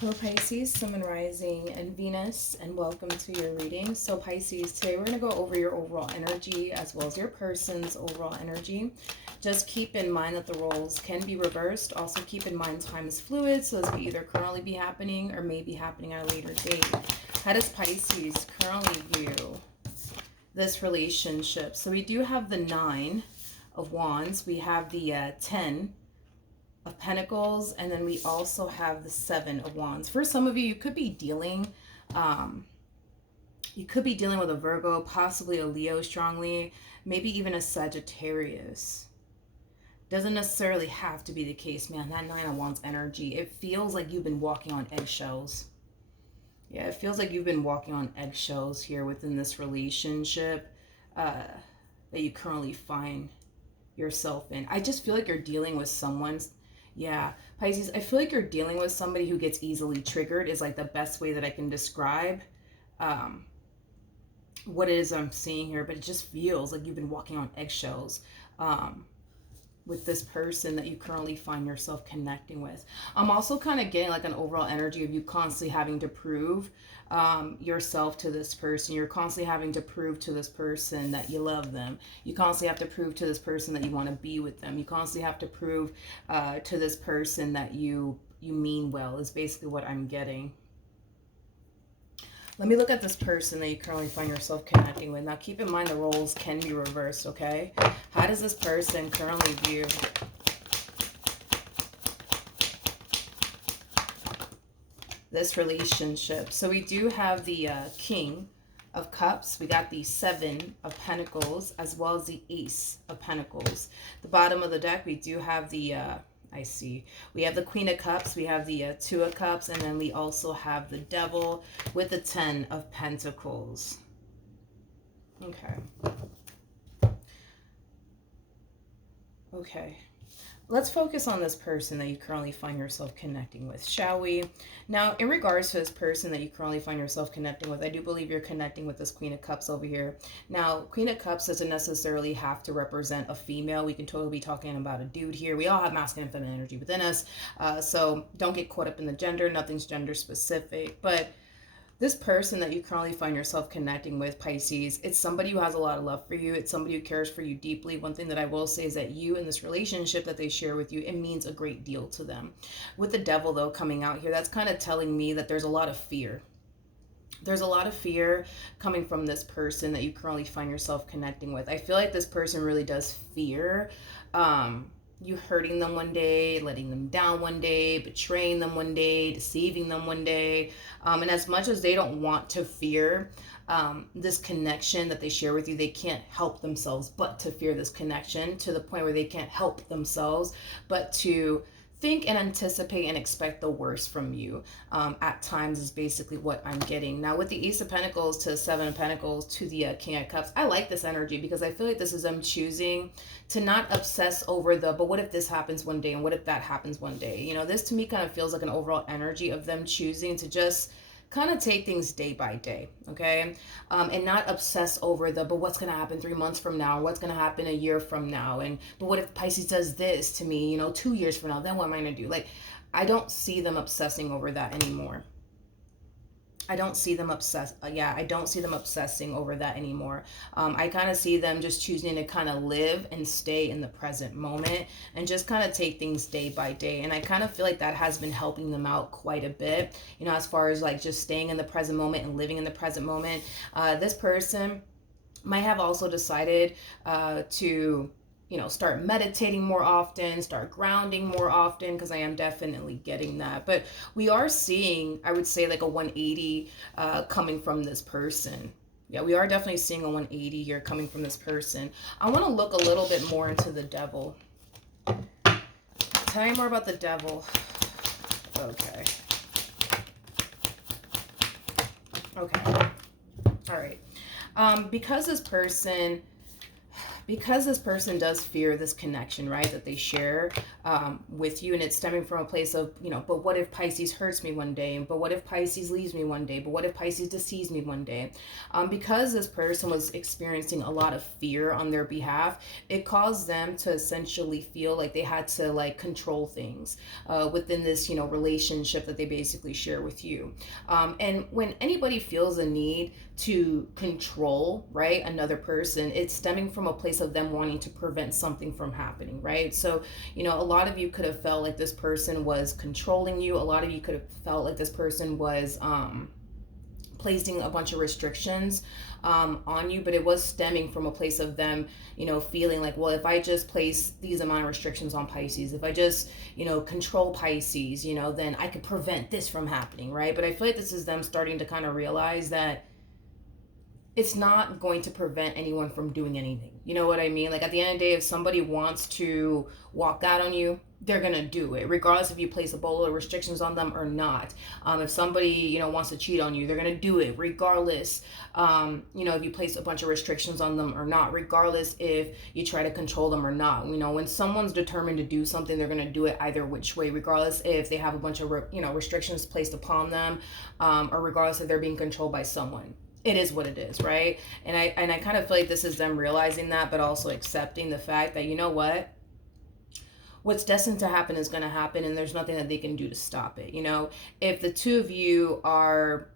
Hello Pisces, Sun and Rising and Venus, and welcome to your reading. So Pisces, today we're going to go over your overall energy as well as your person's overall energy. Just keep in mind that the roles can be reversed. Also keep in mind time is fluid, so this could either currently be happening or may be happening at a later date. How does Pisces currently view this relationship? So we do have the 9 of Wands, we have the 10 of Pentacles, and then we also have the 7 of Wands. For some of you, you could be dealing with a Virgo, possibly a Leo strongly, maybe even a Sagittarius. Doesn't necessarily have to be the case, man. That 9 of Wands energy, it feels like you've been walking on eggshells. Yeah, it feels like you've been walking on eggshells here within this relationship that you currently find yourself in. I just feel like you're dealing with someone's, yeah, Pisces, I feel like you're dealing with somebody who gets easily triggered is like the best way that I can describe what it is I'm seeing here, but it just feels like you've been walking on eggshells with this person that you currently find yourself connecting with. I'm also kind of getting like an overall energy of you constantly having to prove yourself to this person. You're constantly having to prove to this person that you love them. You constantly have to prove to this person that you want to be with them. You constantly have to prove to this person that you mean well, is basically what I'm getting. Let me look at this person that you currently find yourself connecting with. Now, keep in mind the roles can be reversed, okay? How does this person currently view this relationship? So we do have the King of Cups. We got the 7 of Pentacles as well as the Ace of Pentacles. The bottom of the deck, we do have the... I see. We have the Queen of Cups, we have the 2 of Cups, and then we also have the Devil with the 10 of Pentacles. Okay. Okay. Let's focus on this person that you currently find yourself connecting with, shall we? Now, in regards to this person that you currently find yourself connecting with, I do believe you're connecting with this Queen of Cups over here. Now, Queen of Cups doesn't necessarily have to represent a female. We can totally be talking about a dude here. We all have masculine and feminine energy within us, so don't get caught up in the gender. Nothing's gender specific, but this person that you currently find yourself connecting with, Pisces, it's somebody who has a lot of love for you. It's somebody who cares for you deeply. One thing that I will say is that you, in this relationship that they share with you, it means a great deal to them. With the Devil, though, coming out here, that's kind of telling me that there's a lot of fear. There's a lot of fear coming from this person that you currently find yourself connecting with. I feel like this person really does fear you hurting them one day, letting them down one day, betraying them one day, deceiving them one day. And as much as they don't want to fear this connection that they share with you, they can't help themselves but to fear this connection, to the point where they can't help themselves but to think and anticipate and expect the worst from you at times, is basically what I'm getting. Now, with the Ace of Pentacles to 7 of Pentacles to the King of Cups, I like this energy because I feel like this is them choosing to not obsess over the, but what if this happens one day and what if that happens one day? You know, this to me kind of feels like an overall energy of them choosing to just kind of take things day by day, okay? And not obsess over the, but what's going to happen 3 months from now? What's going to happen a year from now? And, but what if Pisces does this to me, 2 years from now? Then what am I going to do? Like, I don't see them obsessing over that anymore. I don't see them I don't see them obsessing over that anymore. I kind of see them just choosing to kind of live and stay in the present moment and just kind of take things day by day. And I kind of feel like that has been helping them out quite a bit, as far as like just staying in the present moment and living in the present moment. This person might have also decided to start meditating more often, start grounding more often, because I am definitely getting that. But we are seeing, I would say, like a 180 coming from this person. Yeah, we are definitely seeing a 180 here coming from this person. I want to look a little bit more into the Devil. Tell me more about the Devil. Okay. Okay. All right. Because this person does fear this connection, right, that they share with you, and it's stemming from a place of, but what if Pisces hurts me one day? But what if Pisces leaves me one day? But what if Pisces deceives me one day? Because this person was experiencing a lot of fear on their behalf, it caused them to essentially feel like they had to like control things within this, relationship that they basically share with you. And when anybody feels a need to control, right, another person, it's stemming from a place of them wanting to prevent something from happening, right? So, a lot of you could have felt like this person was controlling you. A lot of you could have felt like this person was placing a bunch of restrictions on you, but it was stemming from a place of them, feeling like, well, if I just place these amount of restrictions on Pisces, if I just, control Pisces, then I could prevent this from happening, right? But I feel like this is them starting to kind of realize that it's not going to prevent anyone from doing anything. You know what I mean? Like, at the end of the day, if somebody wants to walk out on you, they're gonna do it, regardless if you place a bowl of restrictions on them or not. If somebody, wants to cheat on you, they're gonna do it, regardless. If you place a bunch of restrictions on them or not, regardless if you try to control them or not. When someone's determined to do something, they're gonna do it either which way, regardless if they have a bunch of restrictions placed upon them, or regardless if they're being controlled by someone. It is what it is, right? And I kind of feel like this is them realizing that, but also accepting the fact that, what's destined to happen is going to happen, and there's nothing that they can do to stop it. If the two of you are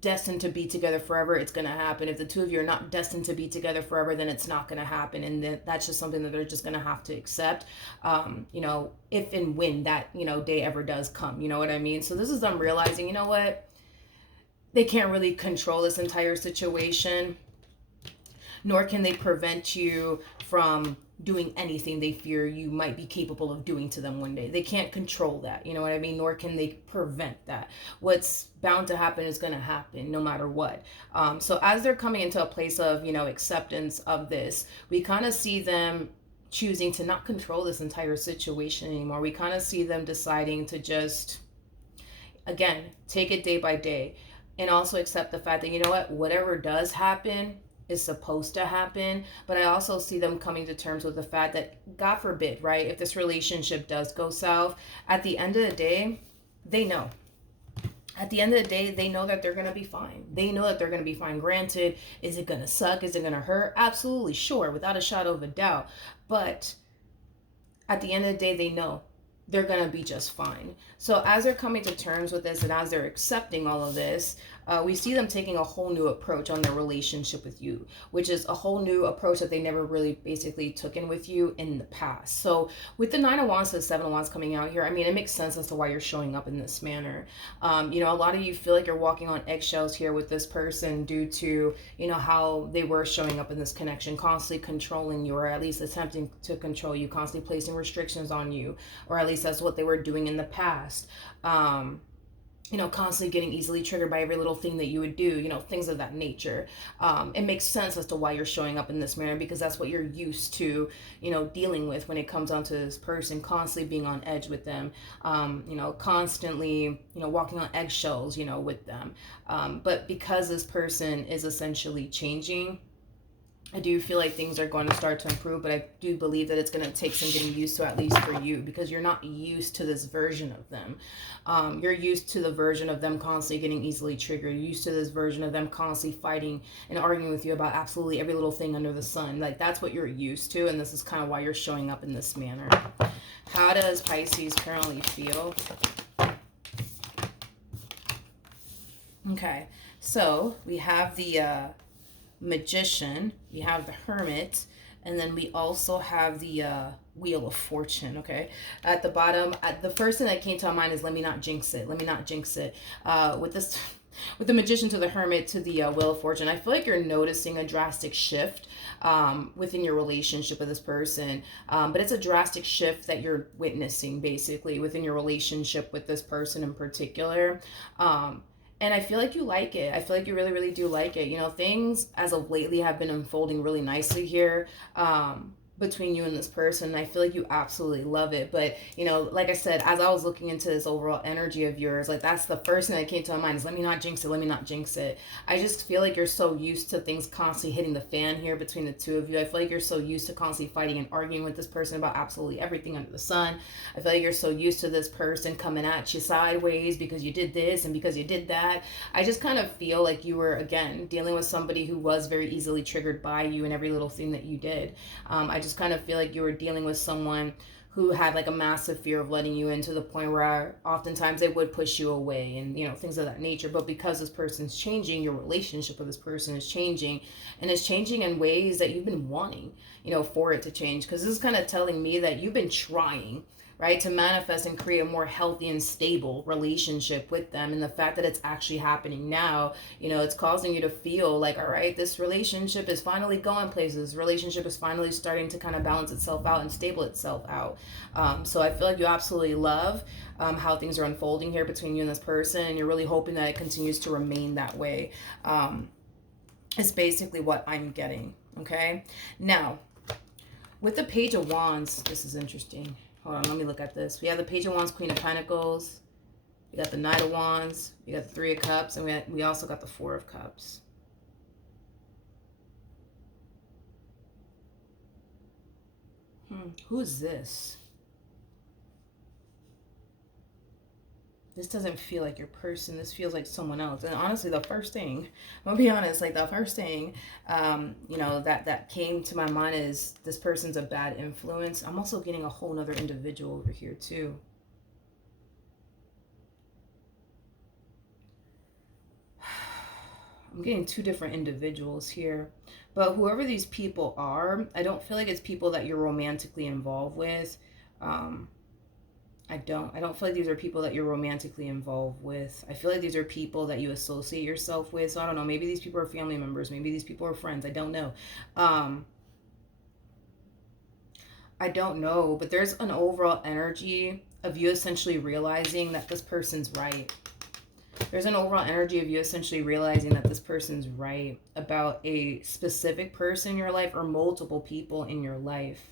destined to be together forever, it's going to happen. If the two of you are not destined to be together forever, then it's not going to happen, and then that's just something that they're just going to have to accept, if and when that day ever does come. You know what I mean? So this is them realizing, what, they can't really control this entire situation, nor can they prevent you from doing anything they fear you might be capable of doing to them one day. They can't control that, you know what I mean? Nor can they prevent that. What's bound to happen is going to happen no matter what. So as they're coming into a place of, acceptance of this, we kind of see them choosing to not control this entire situation anymore. We kind of see them deciding to just, again, take it day by day. And also accept the fact that, whatever does happen is supposed to happen. But I also see them coming to terms with the fact that, God forbid, right, if this relationship does go south, at the end of the day, they know. At the end of the day, they know that they're going to be fine. They know that they're going to be fine. Granted, is it going to suck? Is it going to hurt? Absolutely, sure, without a shadow of a doubt. But at the end of the day, they know they're going to be just fine. So as they're coming to terms with this and as they're accepting all of this, we see them taking a whole new approach on their relationship with you, which is a whole new approach that they never really basically took in with you in the past. So with the 9 of Wands to the 7 of Wands coming out here, I mean, it makes sense as to why you're showing up in this manner. A lot of you feel like you're walking on eggshells here with this person due to, how they were showing up in this connection, constantly controlling you, or at least attempting to control you, constantly placing restrictions on you, or at least that's what they were doing in the past. Constantly getting easily triggered by every little thing that you would do, things of that nature. It makes sense as to why you're showing up in this manner, because that's what you're used to, dealing with when it comes down to this person, constantly being on edge with them, constantly, walking on eggshells, with them. But because this person is essentially changing, I do feel like things are going to start to improve, but I do believe that it's going to take some getting used to, at least for you, because you're not used to this version of them. You're used to the version of them constantly getting easily triggered. You're used to this version of them constantly fighting and arguing with you about absolutely every little thing under the sun. Like, that's what you're used to, and this is kind of why you're showing up in this manner. How does Pisces currently feel? Okay, so we have the Magician, we have the Hermit, and then we also have the Wheel of Fortune. Okay, at the bottom, the first thing that came to my mind is let me not jinx it. With this, with the Magician to the Hermit to the Wheel of Fortune, I feel like you're noticing a drastic shift within your relationship with this person, but it's a drastic shift that you're witnessing basically within your relationship with this person in particular. And I feel like you like it. I feel like you really, really do like it. Things as of lately have been unfolding really nicely here. between you and this person. I feel like you absolutely love it. But, you know, like I said, as I was looking into this overall energy of yours, like that's the first thing that came to my mind is let me not jinx it, let me not jinx it. I just feel like you're so used to things constantly hitting the fan here between the two of you. I feel like you're so used to constantly fighting and arguing with this person about absolutely everything under the sun. I feel like you're so used to this person coming at you sideways because you did this and because you did that. I just kind of feel like you were, again, dealing with somebody who was very easily triggered by you and every little thing that you did. I just kind of feel like you were dealing with someone who had like a massive fear of letting you in, to the point where oftentimes they would push you away and, you know, things of that nature. But because this person's changing, your relationship with this person is changing, and it's changing in ways that you've been wanting, you know, for it to change. Because this is kind of telling me that you've been trying, right, to manifest and create a more healthy and stable relationship with them. And the fact that it's actually happening now, you know, it's causing you to feel like, all right, this relationship is finally going places. This relationship is finally starting to kind of balance itself out and stable itself out. So I feel like you absolutely love how things are unfolding here between you and this person, and you're really hoping that it continues to remain that way. It's basically what I'm getting. Okay. Now, with the Page of Wands, this is interesting. Hold on, let me look at this. We have the Page of Wands, Queen of Pentacles. We got the Knight of Wands. We got the Three of Cups. And we also got the Four of Cups. Who is this? This doesn't feel like your person. This feels like someone else. And honestly, the first thing, I'm gonna be honest, like the first thing, you know, that came to my mind is this person's a bad influence. I'm also getting a whole nother individual over here too. I'm getting two different individuals here. But whoever these people are, I don't feel like it's people that you're romantically involved with. I don't feel like these are people that you're romantically involved with. I feel like these are people that you associate yourself with. So I don't know. Maybe these people are family members. Maybe these people are friends. I don't know. I don't know. But there's an overall energy of you essentially realizing that this person's right. There's an overall energy of you essentially realizing that this person's right about a specific person in your life or multiple people in your life.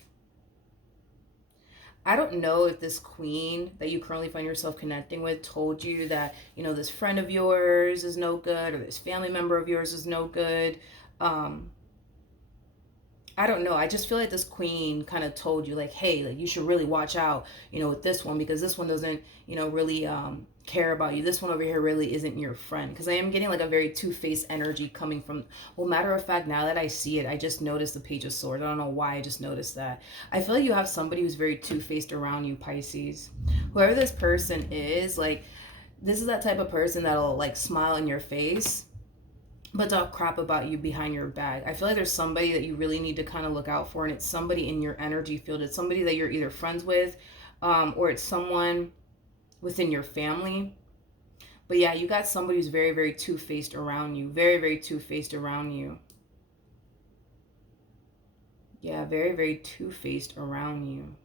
I don't know if this queen that you currently find yourself connecting with told you that, you know, this friend of yours is no good, or this family member of yours is no good. I don't know. I just feel like this queen kind of told you, like, hey, like you should really watch out, you know, with this one, because this one doesn't, you know, really care about you. This one over here really isn't your friend. Because I am getting like a very two-faced energy coming from, well, matter of fact, now that I see it, I just noticed the Page of Swords. I don't know why I just noticed that. I feel like you have somebody who's very two-faced around you, Pisces. Whoever this person is, like, this is that type of person that'll like smile in your face but talk crap about you behind your back. I feel like there's somebody that you really need to kind of look out for, and it's somebody in your energy field. It's somebody that you're either friends with, or it's someone within your family. But yeah, you got somebody who's very, very two-faced around you. Very, very two-faced around you. Yeah, very, very two-faced around you.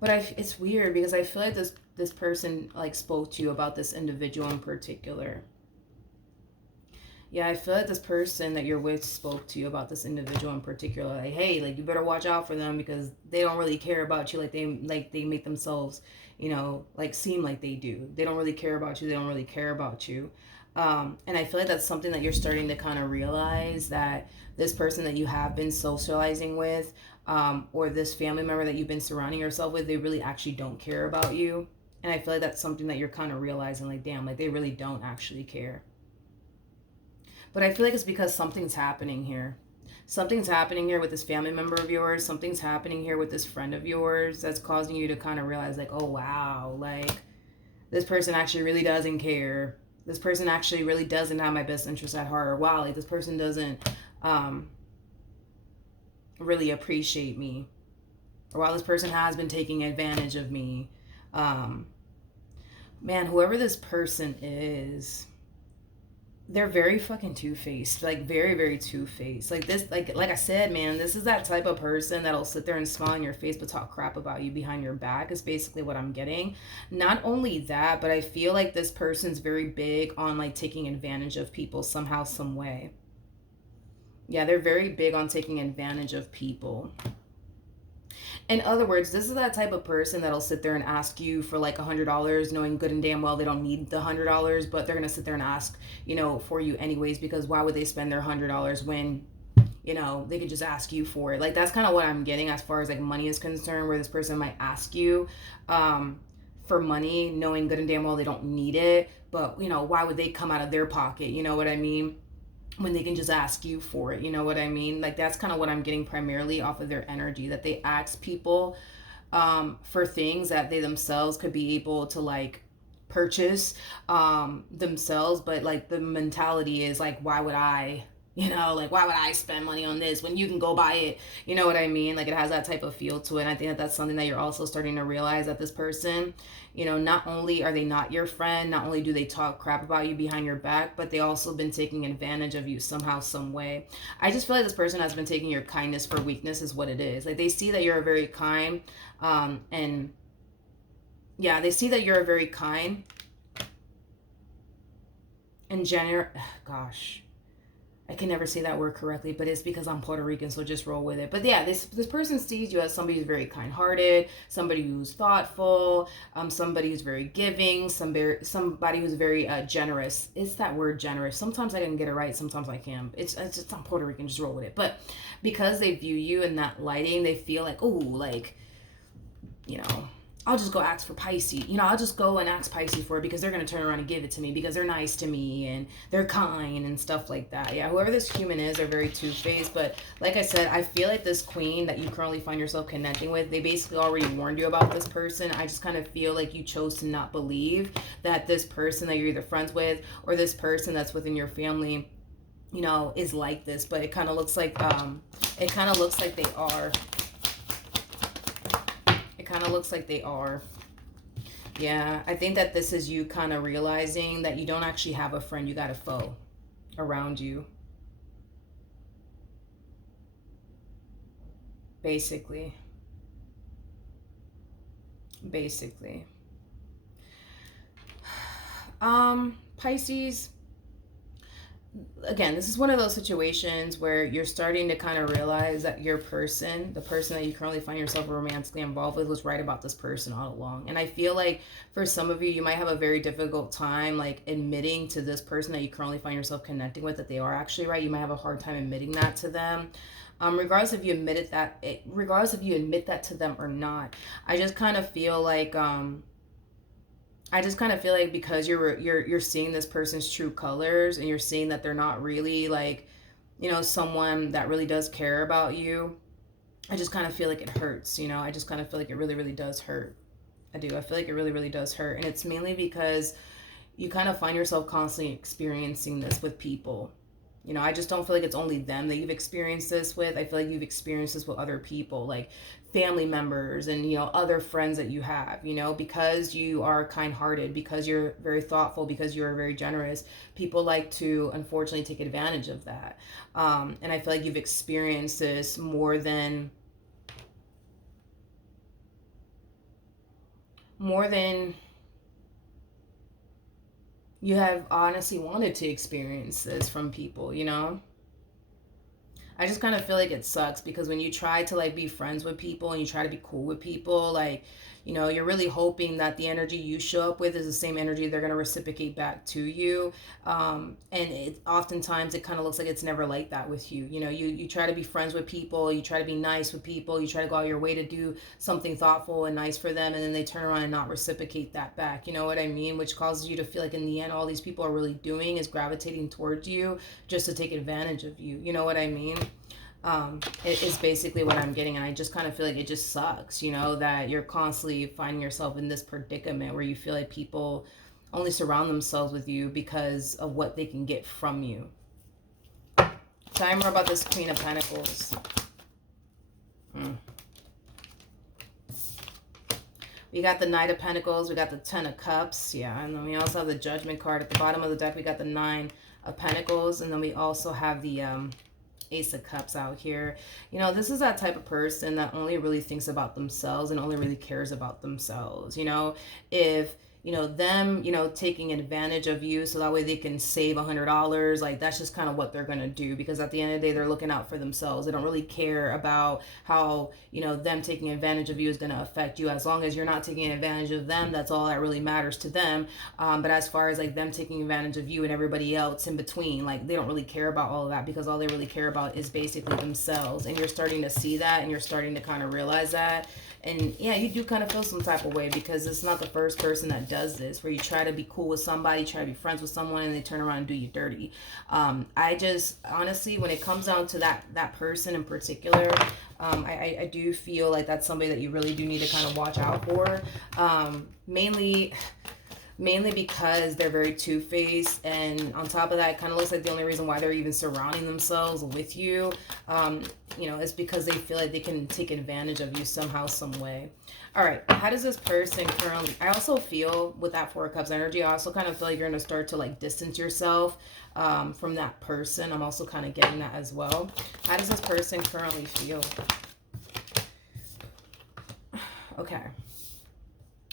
But it's weird because I feel like this person like spoke to you about this individual in particular. Yeah, I feel like this person that you're with spoke to you about this individual in particular. Like, hey, like you better watch out for them because they don't really care about you like they make themselves, you know, like seem like they do. They don't really care about you. They don't really care about you. And I feel like that's something that you're starting to kind of realize, that this person that you have been socializing with, or this family member that you've been surrounding yourself with, they really actually don't care about you. And I feel like that's something that you're kind of realizing, like, damn, like they really don't actually care. But I feel like it's because something's happening here. Something's happening here with this family member of yours. Something's happening here with this friend of yours that's causing you to kind of realize, like, oh, wow, like this person actually really doesn't care. This person actually really doesn't have my best interest at heart. Or wow, like this person doesn't really appreciate me. Or wow, this person has been taking advantage of me. Man, whoever this person is, they're very fucking two-faced, like very, very two-faced. Like this, like I said, man, this is that type of person that'll sit there and smile in your face but talk crap about you behind your back, is basically what I'm getting. Not only that, but I feel like this person's very big on like taking advantage of people somehow, some way. Yeah, they're very big on taking advantage of people. In other words, this is that type of person that'll sit there and ask you for like $100, knowing good and damn well they don't need the $100, but they're gonna sit there and ask, for you anyways, because why would they spend their $100 when, they could just ask you for it? Like, that's kind of what I'm getting as far as like money is concerned, where this person might ask you for money, knowing good and damn well they don't need it, but why would they come out of their pocket? You know what I mean? When they can just ask you for it, you know what I mean? Like, that's kind of what I'm getting primarily off of their energy, that they ask people for things that they themselves could be able to like purchase themselves, but like the mentality is like, why would I, like, why would I spend money on this when you can go buy it? You know what I mean? Like, it has that type of feel to it. And I think that that's something that you're also starting to realize, that this person, not only are they not your friend, not only do they talk crap about you behind your back, but they also been taking advantage of you somehow, some way. I just feel like this person has been taking your kindness for weakness, is what it is. Like, they see that you're a very kind, and yeah, they see that you're a very kind and gosh, I can never say that word correctly, but it's because I'm Puerto Rican, so just roll with it. But yeah, this person sees you as somebody who's very kind-hearted, somebody who's thoughtful, somebody who's very giving, somebody who's very generous. It's that word, generous. Sometimes I can get it right, sometimes I can't. It's just, I'm Puerto Rican, just roll with it. But because they view you in that lighting, they feel like, oh, like, I'll just go ask for Pisces. I'll just go and ask Pisces for it, because they're going to turn around and give it to me because they're nice to me and they're kind and stuff like that. Yeah, whoever this human is, they're very two-faced. But like I said, I feel like this queen that you currently find yourself connecting with, they basically already warned you about this person. I just kind of feel like you chose to not believe that this person that you're either friends with, or this person that's within your family, is like this. But it kind of looks like they are. Kind of looks like they are. Yeah, I think that this is you kind of realizing that you don't actually have a friend, you got a foe around you, basically. Pisces, again, this is one of those situations where you're starting to kind of realize that your person, the person that you currently find yourself romantically involved with, was right about this person all along. And I feel like for some of you, you might have a very difficult time like admitting to this person that you currently find yourself connecting with that they are actually right. You might have a hard time admitting that to them. Regardless if you admit that to them or not, I just kind of feel like because you're seeing this person's true colors, and you're seeing that they're not really like, someone that really does care about you. I just kind of feel like it hurts, I just kind of feel like it really, really does hurt. I do. I feel like it really, really does hurt. And it's mainly because you kind of find yourself constantly experiencing this with people. I just don't feel like it's only them that you've experienced this with. I feel like you've experienced this with other people, like family members and, other friends that you have, because you are kind-hearted, because you're very thoughtful, because you're very generous. People like to, unfortunately, take advantage of that. And I feel like you've experienced this more than you have honestly wanted to experience this from people, I just kind of feel like it sucks, because when you try to like be friends with people and you try to be cool with people, like, you're really hoping that the energy you show up with is the same energy they're going to reciprocate back to you. And oftentimes it kind of looks like it's never like that with you. You try to be friends with people, you try to be nice with people, you try to go out your way to do something thoughtful and nice for them, and then they turn around and not reciprocate that back. You know what I mean? Which causes you to feel like in the end, all these people are really doing is gravitating towards you just to take advantage of you. You know what I mean? It is basically what I'm getting. And I just kind of feel like it just sucks, that you're constantly finding yourself in this predicament where you feel like people only surround themselves with you because of what they can get from you. Tell me more about this Queen of Pentacles. We got the Knight of Pentacles, we got the Ten of Cups, yeah, and then we also have the Judgment card. At the bottom of the deck, we got the Nine of Pentacles, and then we also have the Ace of Cups out here. This is that type of person that only really thinks about themselves and only really cares about themselves. If them, taking advantage of you so that way they can save $100. Like, that's just kind of what they're going to do, because at the end of the day, they're looking out for themselves. They don't really care about how, them taking advantage of you is going to affect you. As long as you're not taking advantage of them, that's all that really matters to them. But as far as like them taking advantage of you and everybody else in between, like, they don't really care about all of that, because all they really care about is basically themselves. And you're starting to see that, and you're starting to kind of realize that. And yeah, you do kind of feel some type of way, because it's not the first person that does this, where you try to be cool with somebody, try to be friends with someone, and they turn around and do you dirty. I just, honestly, when it comes down to that person in particular, I do feel like that's somebody that you really do need to kind of watch out for. Mainly because they're very two-faced, and on top of that, it kind of looks like the only reason why they're even surrounding themselves with you, is because they feel like they can take advantage of you somehow, some way. All right, how does this person currently, I also feel with that Four of Cups energy, I also kind of feel like you're going to start to like distance yourself from that person. I'm also kind of getting that as well. How does this person currently feel? Okay,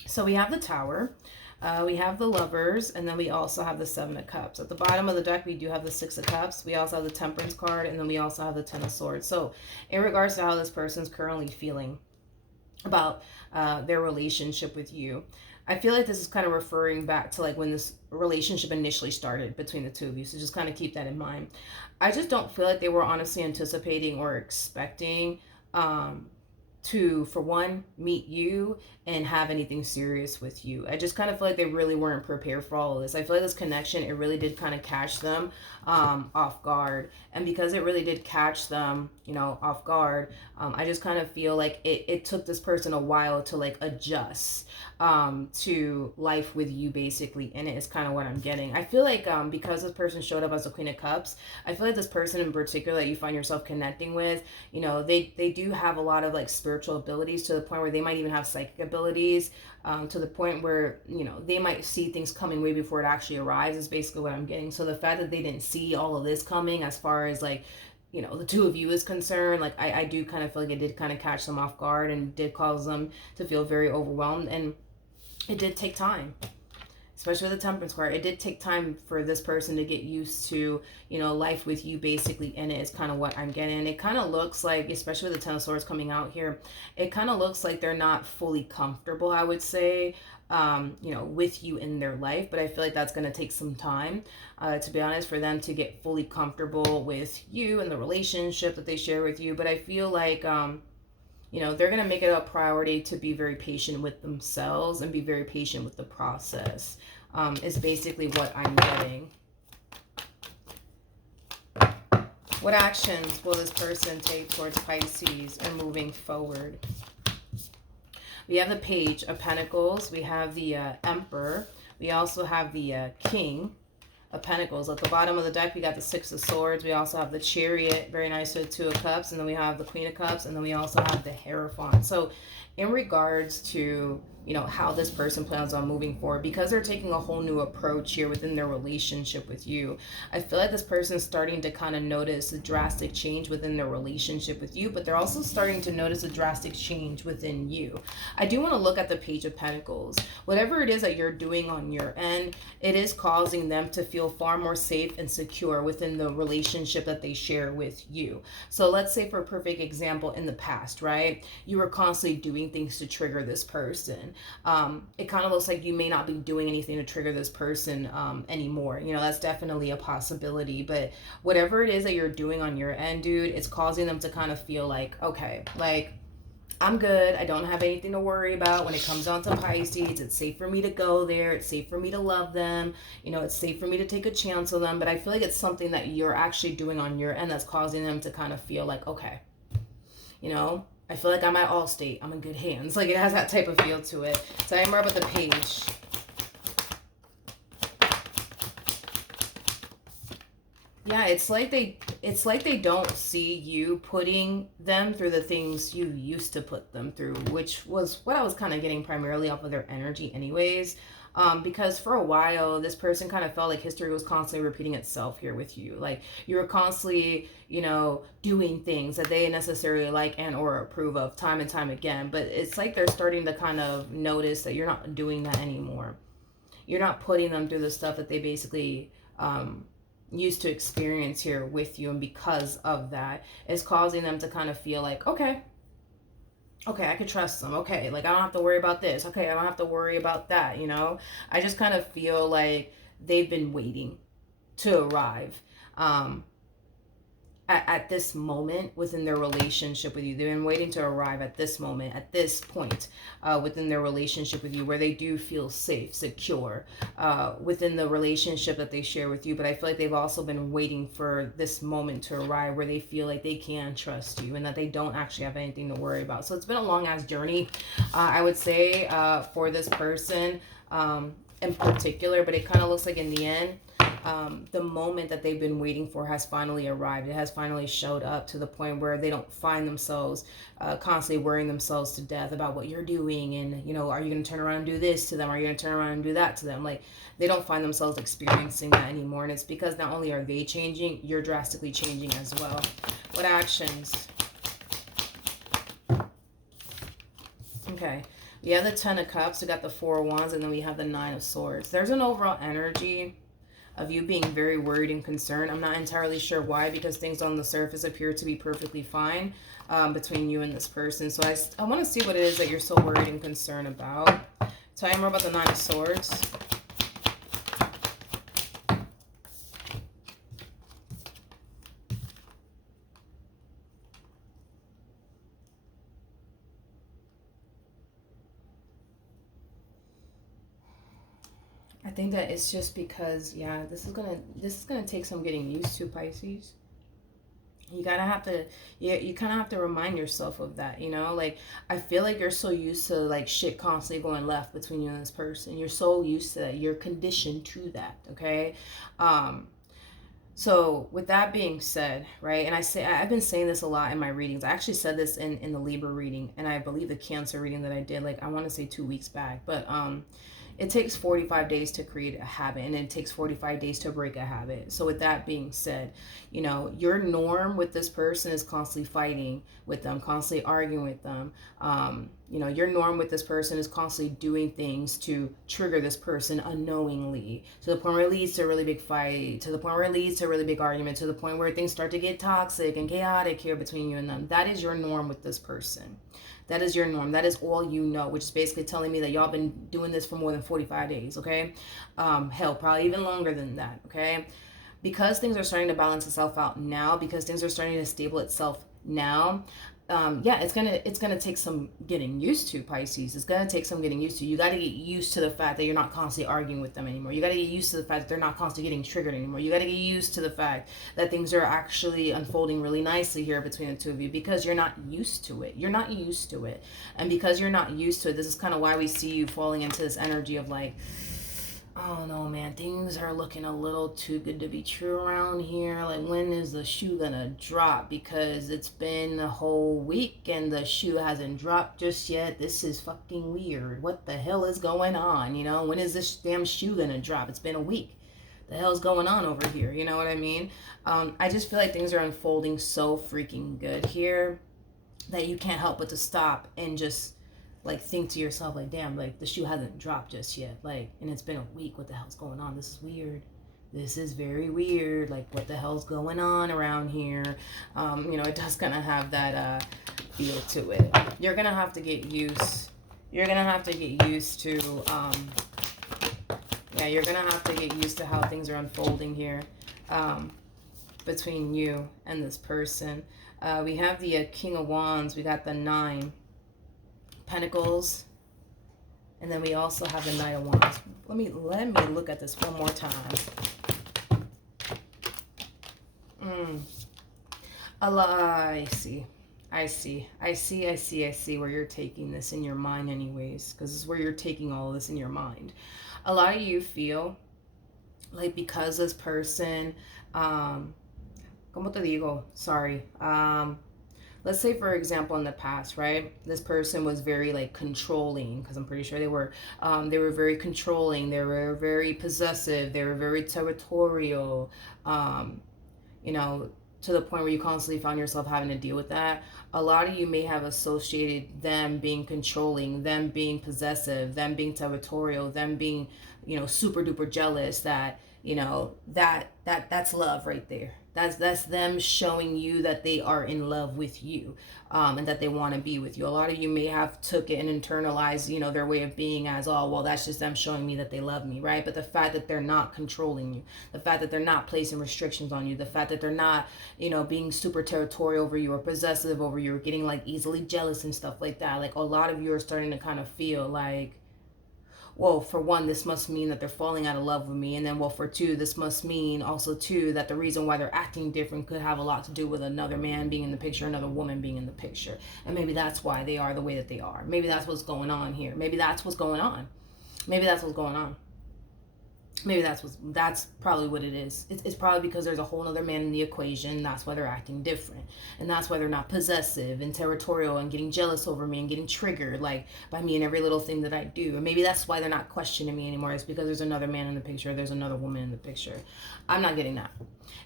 so we have the Tower. We have the Lovers, and then we also have the Seven of Cups. At the bottom of the deck, we do have the Six of Cups. We also have the Temperance card, and then we also have the Ten of Swords. So in regards to how this person's currently feeling about their relationship with you, I feel like this is kind of referring back to like when this relationship initially started between the two of you. So just kind of keep that in mind. I just don't feel like they were honestly anticipating or expecting to, for one, meet you and have anything serious with you. I just kind of feel like they really weren't prepared for all of this. I feel like this connection, it really did kind of catch them off guard. And because it really did catch them, off guard, I just kind of feel like it took this person a while to like adjust to life with you, basically. And it is kind of what I'm getting. I feel like because this person showed up as a Queen of Cups, I feel like this person in particular that you find yourself connecting with, they do have a lot of like spiritual abilities, to the point where they might even have psychic abilities, to the point where, they might see things coming way before it actually arrives, is basically what I'm getting. So the fact that they didn't see all of this coming, as far as like, the two of you is concerned, like I do kind of feel like it did kind of catch them off guard, and did cause them to feel very overwhelmed. And it did take time, especially with the Temperance card. It did take time for this person to get used to, life with you, basically, and it is kind of what I'm getting. It kind of looks like, especially with the Ten of Swords coming out here, it kind of looks like they're not fully comfortable, I would say, with you in their life. But I feel like that's going to take some time, to be honest, for them to get fully comfortable with you and the relationship that they share with you. But I feel like, they're going to make it a priority to be very patient with themselves and be very patient with the process, is basically what I'm getting. What actions will this person take towards Pisces and moving forward? We have the Page of Pentacles. We have the Emperor. We also have the King of Pentacles. At the bottom of the deck, we got the Six of Swords. We also have the Chariot, very nice, with Two of Cups. And then we have the Queen of Cups. And then we also have the Hierophant. So in regards to, how this person plans on moving forward, because they're taking a whole new approach here within their relationship with you, I feel like this person's starting to kind of notice a drastic change within their relationship with you, but they're also starting to notice a drastic change within you. I do want to look at the Page of Pentacles. Whatever it is that you're doing on your end, it is causing them to feel far more safe and secure within the relationship that they share with you. So let's say, for a perfect example, in the past, right, you were constantly doing things to trigger this person. It kind of looks like you may not be doing anything to trigger this person anymore. That's definitely a possibility. But whatever it is that you're doing on your end, dude, it's causing them to kind of feel like, okay, like, I'm good. I don't have anything to worry about when it comes down to Pisces. It's safe for me to go there. It's safe for me to love them. It's safe for me to take a chance on them. But I feel like it's something that you're actually doing on your end that's causing them to kind of feel like, okay, I feel like I'm at Allstate. I'm in good hands. Like, it has that type of feel to it. So I'm more about the Page. Yeah, it's like they don't see you putting them through the things you used to put them through, which was what I was kind of getting primarily off of their energy anyways. Because for a while, this person kind of felt like history was constantly repeating itself here with you. Like, you were constantly, doing things that they necessarily like and or approve of time and time again. But it's like they're starting to kind of notice that you're not doing that anymore. you're not putting them through the stuff that they basically used to experience here with you. And because of that, it's causing them to kind of feel like, okay, I could trust them. Okay, like I don't have to worry about this. Okay, I don't have to worry about that, you know? I just kind of feel like they've been waiting to arrive. Um, at this moment within their relationship with you. They've been waiting to arrive at this moment, at this point within their relationship with you, where they do feel safe, secure within the relationship that they share with you. But I feel like they've also been waiting for this moment to arrive where they feel like they can trust you and that they don't actually have anything to worry about. So it's been a long ass journey, I would say, for this person in particular. But it kind of looks like in the end, the moment that they've been waiting for has finally arrived. It has finally showed up to the point where they don't find themselves constantly worrying themselves to death about what you're doing. And, you know, are you going to turn around and do this to them? Are you going to turn around and do that to them? Like, they don't find themselves experiencing that anymore. And it's because not only are they changing, you're drastically changing as well. What actions? Okay. We have the Ten of Cups. We got the Four of Wands. And then we have the Nine of Swords. There's an overall energy of you being very worried and concerned. I'm not entirely sure why, because things on the surface appear to be perfectly fine between you and this person. So I want to see what it is that you're so worried and concerned about. Tell me more about the Nine of Swords. I think that it's just because, yeah, this is gonna take some getting used to, Pisces. You gotta have to, you kind of have to remind yourself of that, you know? Like, I feel like you're so used to, like, shit constantly going left between you and this person. You're so used to that. You're conditioned to that, okay? So with that being said, right, and I've been saying this a lot in my readings. I actually said this in the Libra reading, and I believe the Cancer reading that I did, like, I want to say 2 weeks back. But it takes 45 days to create a habit, and it takes 45 days to break a habit. So with that being said, you know, your norm with this person is constantly fighting with them, constantly arguing with them. You know, your norm with this person is constantly doing things to trigger this person unknowingly, to the point where it leads to a really big fight, to the point where it leads to a really big argument, to the point where things start to get toxic and chaotic here between you and them. That is your norm with this person. That is your norm. That is all you know, which is basically telling me that y'all been doing this for more than 45 days, okay? Hell, probably even longer than that, okay? Because things are starting to balance itself out now, because things are starting to stable itself now, yeah, it's gonna take some getting used to, Pisces. It's gonna take some getting used to. You gotta get used to the fact that you're not constantly arguing with them anymore. You gotta get used to the fact that they're not constantly getting triggered anymore. You gotta get used to the fact that things are actually unfolding really nicely here between the two of you, because you're not used to it. You're not used to it. And because you're not used to it, this is kind of why we see you falling into this energy of like, oh no, man, things are looking a little too good to be true around here. Like, when is the shoe gonna drop? Because it's been a whole week and the shoe hasn't dropped just yet. This is fucking weird. What the hell is going on? You know, when is this damn shoe gonna drop? It's been a week. The hell's going on over here? You know what I mean? I just feel like things are unfolding so freaking good here that you can't help but to stop and just like think to yourself, like, damn, like the shoe hasn't dropped just yet, like, and it's been a week. What the hell's going on? This is weird. This is very weird. Like, what the hell's going on around here? You know, it does kind of have that feel to it. You're gonna have to get used. You're gonna have to get used to. Yeah, you're gonna have to get used to how things are unfolding here between you and this person. We have the King of Wands. We got the Nine Pentacles, and then we also have the Knight of Wands. Let me look at this one more time. I see where you're taking this in your mind anyways, because this is where you're taking all of this in your mind. A lot of you feel like, because this person, ¿cómo te digo? Sorry. Let's say, for example, in the past, right, this person was very, like, controlling, because I'm pretty sure they were very controlling, they were very possessive, they were very territorial, you know, to the point where you constantly found yourself having to deal with that, a lot of you may have associated them being controlling, them being possessive, them being territorial, them being, super duper jealous, that, that's love right there. That's them showing you that they are in love with you, and that they want to be with you. A lot of you may have took it and internalized, their way of being as, oh, well, that's just them showing me that they love me, right? But the fact that they're not controlling you, the fact that they're not placing restrictions on you, the fact that they're not, being super territorial over you or possessive over you or getting like easily jealous and stuff like that. Like a lot of you are starting to kind of feel like, well, for one, this must mean that they're falling out of love with me. And then, well, for two, this must mean also, too, that the reason why they're acting different could have a lot to do with another man being in the picture, another woman being in the picture. And maybe that's why they are the way that they are. Maybe that's what's going on here. Maybe that's what's going on. Maybe that's what's going on. Maybe that's probably what it is. It's probably because there's a whole other man in the equation. That's why they're acting different, and that's why they're not possessive and territorial and getting jealous over me and getting triggered like by me and every little thing that I do. And maybe that's why they're not questioning me anymore. It's because there's another man in the picture. There's another woman in the picture. I'm not getting that.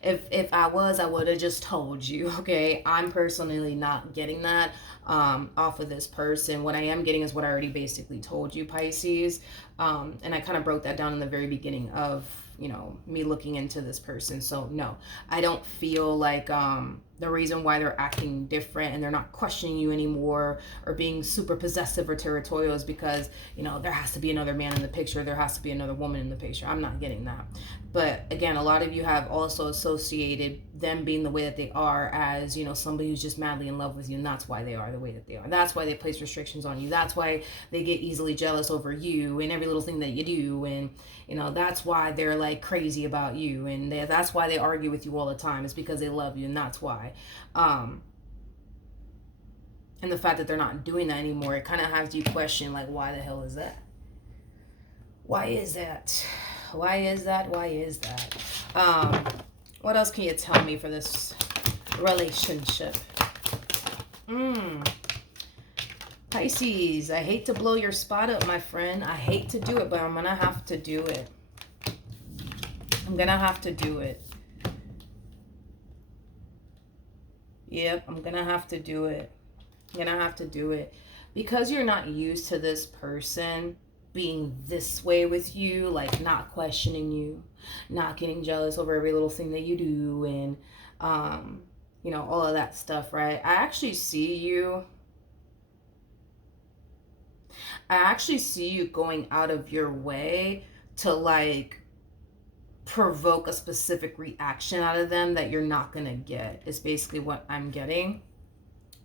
If I was, I would have just told you. Okay, I'm personally not getting that off of this person. What I am getting is what I already basically told you, Pisces. And I kind of broke that down in the very beginning of, me looking into this person. So no, I don't feel like the reason why they're acting different and they're not questioning you anymore or being super possessive or territorial is because, there has to be another man in the picture. There has to be another woman in the picture. I'm not getting that. But again, a lot of you have also associated them being the way that they are as, somebody who's just madly in love with you. And that's why they are the way that they are. That's why they place restrictions on you. That's why they get easily jealous over you and every little thing that you do. And, that's why they're like crazy about you. And that's why they argue with you all the time. It's because they love you. And that's why. And the fact that they're not doing that anymore, it kind of has you question, like, why the hell is that? Why is that? Why is that? Why is that? What else can you tell me for this relationship? Pisces, I hate to blow your spot up, my friend. I hate to do it, but I'm going to have to do it. I'm going to have to do it. Yep, I'm going to have to do it. I'm going to have to do it. Because you're not used to this person being this way with you, like not questioning you, not getting jealous over every little thing that you do, and, all of that stuff, right? I actually see you going out of your way to, like, provoke a specific reaction out of them that you're not gonna get, is basically what I'm getting.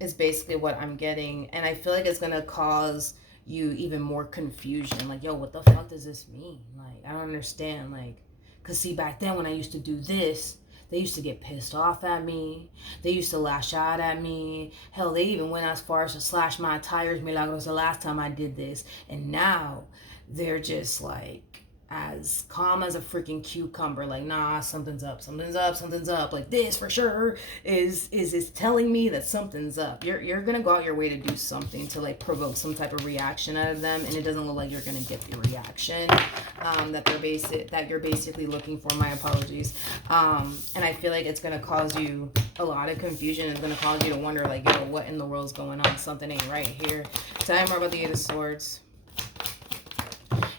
And I feel like it's gonna cause you even more confusion. Like, yo, what the fuck does this mean? Like, I don't understand. Like, because see, back then when I used to do this, they used to get pissed off at me. They used to lash out at me. Hell, they even went as far as to slash my tires, Milagros, the last time I did this. And now they're just like as calm as a freaking cucumber. Like, nah, something's up. Like, this for sure is telling me that something's up. You're gonna go out your way to do something to, like, provoke some type of reaction out of them, and it doesn't look like you're gonna get the reaction that you're basically looking for. My apologies. And I feel like it's gonna cause you a lot of confusion. It's gonna cause you to wonder, like, yo, what in the world's going on? Something ain't right here. Tell me more about the Eight of Swords.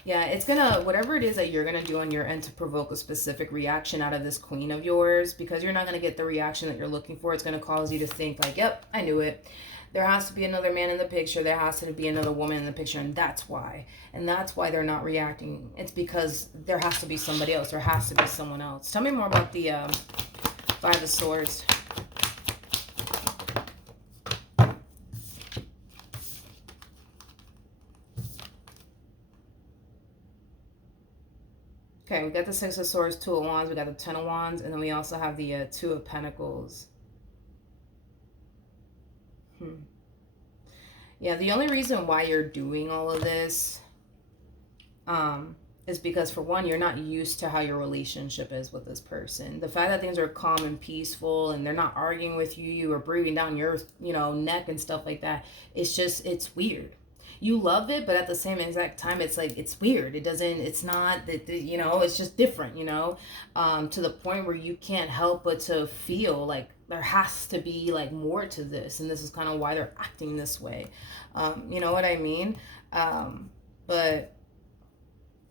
Yeah, it's gonna, whatever it is that you're gonna do on your end to provoke a specific reaction out of this queen of yours, because you're not gonna get the reaction that you're looking for, it's gonna cause you to think like, yep, I knew it. There has to be another man in the picture. There has to be another woman in the picture, and that's why. And that's why they're not reacting. It's because there has to be somebody else. There has to be someone else. Tell me more about the Five of Swords. Okay, we got the Six of Swords, Two of Wands, we got the Ten of Wands, and then we also have the Two of Pentacles. Yeah, the only reason why you're doing all of this is because, for one, you're not used to how your relationship is with this person. The fact that things are calm and peaceful and they're not arguing with you or breathing down your, neck and stuff like that, it's weird. You love it, but at the same exact time, it's like, it's weird. It's not, it's just different, to the point where you can't help but to feel like there has to be like more to this, and this is kind of why they're acting this way. You know what I mean? But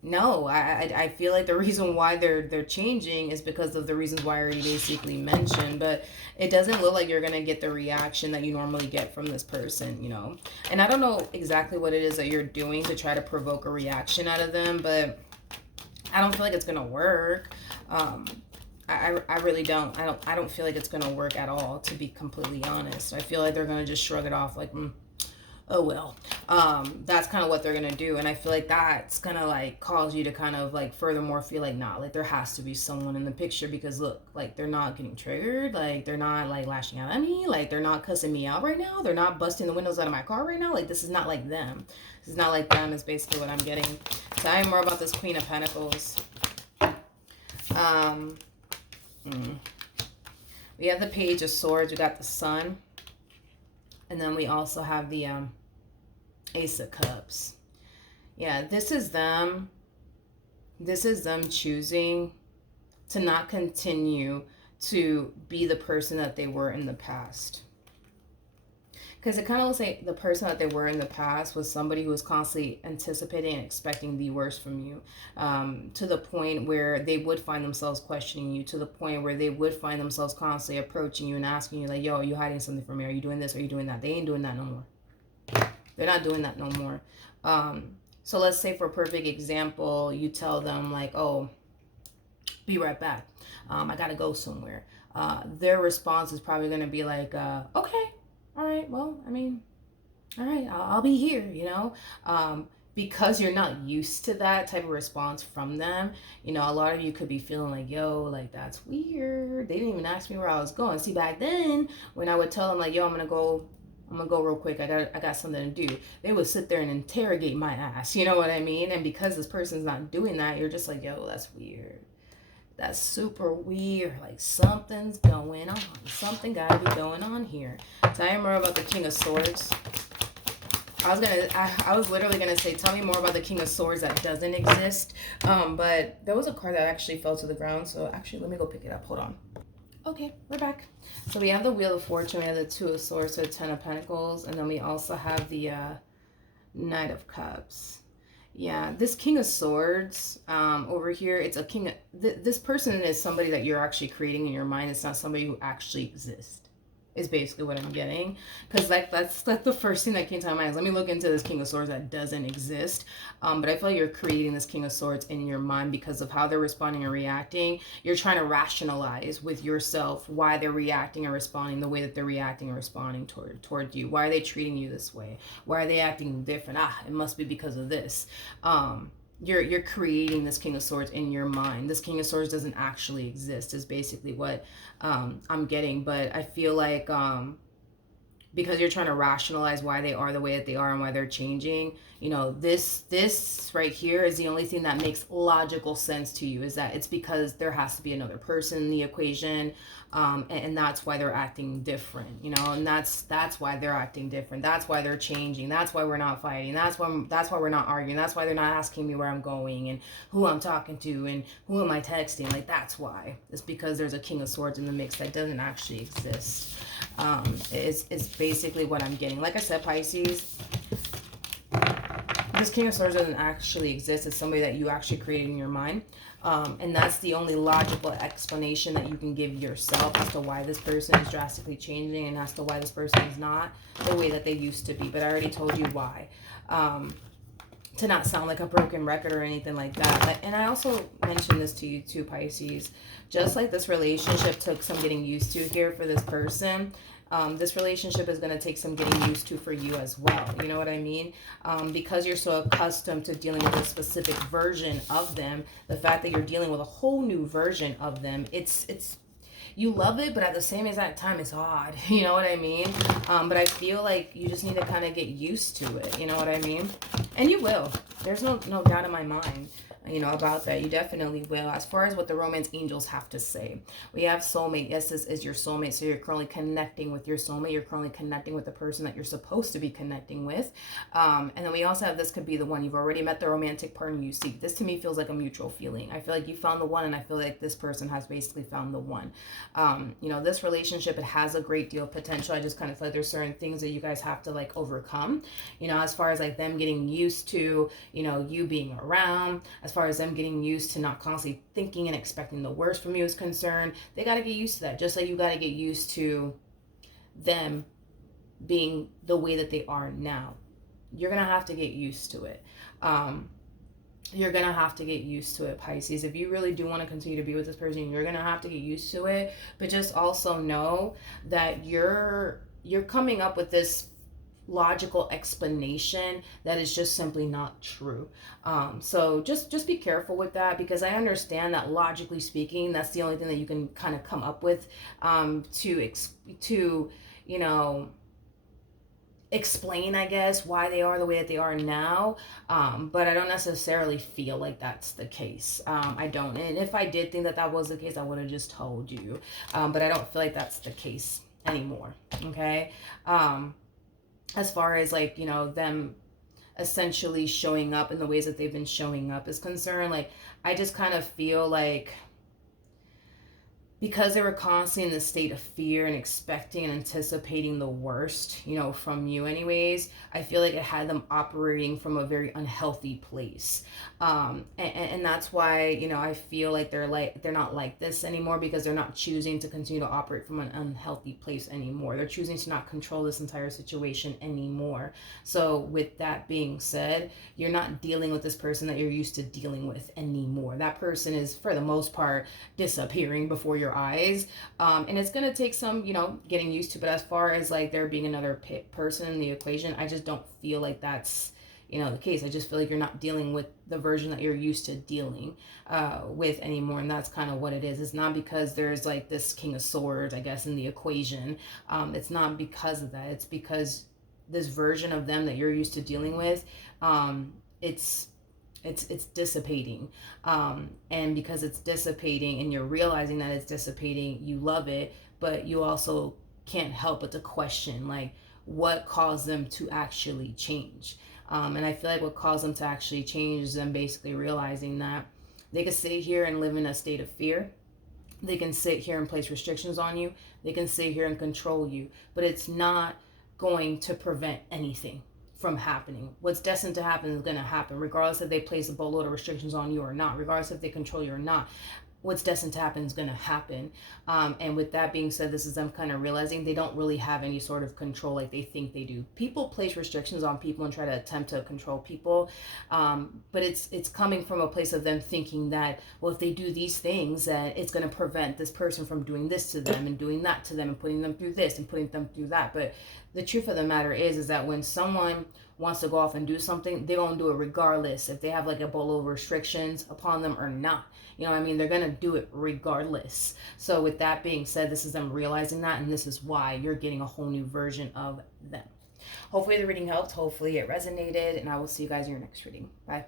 no, I feel like the reason why they're changing is because of the reasons why I already basically mentioned. But it doesn't look like you're gonna get the reaction that you normally get from this person, you know. And I don't know exactly what it is that you're doing to try to provoke a reaction out of them, but I don't feel like it's gonna work. I really don't. I don't feel like it's gonna work at all, to be completely honest. I feel like they're gonna just shrug it off like, oh well. That's kind of what they're gonna do, and I feel like that's gonna like cause you to kind of like furthermore feel like, nah, like there has to be someone in the picture, because look, like they're not getting triggered, like they're not like lashing out at me, like they're not cussing me out right now, they're not busting the windows out of my car right now, like this is not like them. This is not like them is basically what I'm getting. So I am more about this Queen of Pentacles. We have the Page of Swords, we got the Sun, and then we also have the Ace of Cups. Yeah, this is them choosing to not continue to be the person that they were in the past. Because it kind of looks like the person that they were in the past was somebody who was constantly anticipating and expecting the worst from you, to the point where they would find themselves questioning you, to the point where they would find themselves constantly approaching you and asking you like, yo, are you hiding something from me? Are you doing this? Are you doing that? They ain't doing that no more. They're not doing that no more. So let's say, for a perfect example, you tell them like, oh, be right back. I got to go somewhere. Their response is probably going to be like, okay. All right, well, I mean, all right, I'll be here, you know, because you're not used to that type of response from them. You know, a lot of you could be feeling like, yo, like, that's weird. They didn't even ask me where I was going. See, back then, when I would tell them like, yo, I'm gonna go real quick, I got something to do, they would sit there and interrogate my ass, you know what I mean? And because this person's not doing that, you're just like, yo, that's weird. That's super weird. Like something's going on. Something gotta be going on here. So I am more about the King of Swords. I was literally gonna say, tell me more about the King of Swords that doesn't exist. But there was a card that actually fell to the ground. So actually, let me go pick it up. Hold on. Okay, we're back. So we have the Wheel of Fortune. We have the Two of Swords, so the Ten of Pentacles, and then we also have the Knight of Cups. Yeah, this King of Swords over here, it's a king. This person is somebody that you're actually creating in your mind. It's not somebody who actually exists, is basically what I'm getting. Because like that's the first thing that came to my mind is, let me look into this King of Swords that doesn't exist. But I feel like you're creating this King of Swords in your mind because of how they're responding and reacting. You're trying to rationalize with yourself why they're reacting and responding the way that they're reacting and responding toward you. Why are they treating you this way? Why are they acting different? It must be because of this. You're creating this King of Swords in your mind. This King of Swords doesn't actually exist, is basically what I'm getting. But I feel like because you're trying to rationalize why they are the way that they are and why they're changing, you know, this right here is the only thing that makes logical sense to you, is that it's because there has to be another person in the equation, and that's why they're acting different, you know, and that's why they're acting different. That's why they're changing. That's why we're not fighting. That's why we're not arguing. That's why they're not asking me where I'm going and who I'm talking to and who am I texting. Like, that's why. It's because there's a King of Swords in the mix that doesn't actually exist. It's basically what I'm getting. Like I said, Pisces, this King of Swords doesn't actually exist. It's somebody that you actually created in your mind. And that's the only logical explanation that you can give yourself as to why this person is drastically changing and as to why this person is not the way that they used to be. But I already told you why. To not sound like a broken record or anything like that. And I also mentioned this to you too, Pisces. Just like this relationship took some getting used to here for this person, this relationship is going to take some getting used to for you as well. You know what I mean? Because you're so accustomed to dealing with a specific version of them, the fact that you're dealing with a whole new version of them, it's you love it, but at the same exact time, it's odd. You know what I mean? But I feel like you just need to kind of get used to it. You know what I mean? And you will. There's no doubt in my mind. about that. You definitely will. As far as what the romance angels have to say, we have soulmate. Yes, this is your soulmate. So you're currently connecting with your soulmate. You're currently connecting with the person that you're supposed to be connecting with. And then we also have, this could be the one. You've already met the romantic partner you seek. This to me feels like a mutual feeling. I feel like you found the one, and I feel like this person has basically found the one. This relationship, it has a great deal of potential. I just kind of feel like there's certain things that you guys have to like overcome, as far as like them getting used to, you being around, as far as them getting used to not constantly thinking and expecting the worst from you is concerned. They got to get used to that, just like you got to get used to them being the way that they are now. You're gonna have to get used to it. You're gonna have to get used to it, Pisces. If you really do want to continue to be with this person, you're gonna have to get used to it. But just also know that you're coming up with this logical explanation that is just simply not true. So just be careful with that, because I understand that logically speaking, that's the only thing that you can kind of come up with to explain, I guess, why they are the way that they are now. But I don't necessarily feel like that's the case. I don't. And if I did think that that was the case, I would have just told you. But I don't feel like that's the case anymore. Okay. As far as like, them essentially showing up in the ways that they've been showing up is concerned, like, I just kind of feel like, because they were constantly in this state of fear and expecting and anticipating the worst, from you anyways, I feel like it had them operating from a very unhealthy place. And that's why, I feel like they're not like this anymore, because they're not choosing to continue to operate from an unhealthy place anymore. They're choosing to not control this entire situation anymore. So with that being said, you're not dealing with this person that you're used to dealing with anymore. That person is, for the most part, disappearing before your eyes. And it's going to take some, getting used to. But as far as like there being another person in the equation, I just don't feel like that's, the case. I just feel like you're not dealing with the version that you're used to dealing with anymore. And that's kind of what it is. It's not because there's like this King of Swords, I guess, in the equation. It's not because of that. It's because this version of them that you're used to dealing with, it's dissipating. And because it's dissipating and you're realizing that it's dissipating, you love it, but you also can't help but to question, like, what caused them to actually change. And I feel like what caused them to actually change is them basically realizing that they could sit here and live in a state of fear. They can sit here and place restrictions on you. They can sit here and control you, but it's not going to prevent anything from happening. What's destined to happen is going to happen, regardless if they place a boatload of restrictions on you or not, regardless if they control you or not. What's destined to happen is going to happen. And with that being said, this is them kind of realizing they don't really have any sort of control like they think they do. People place restrictions on people and try to attempt to control people. But it's coming from a place of them thinking that, well, if they do these things, that it's going to prevent this person from doing this to them and doing that to them and putting them through this and putting them through that. But the truth of the matter is that when someone wants to go off and do something, they're going to do it regardless if they have like a boatload of restrictions upon them or not. They're going to do it regardless. So with that being said, this is them realizing that, and this is why you're getting a whole new version of them. Hopefully the reading helped. Hopefully it resonated, and I will see you guys in your next reading. Bye.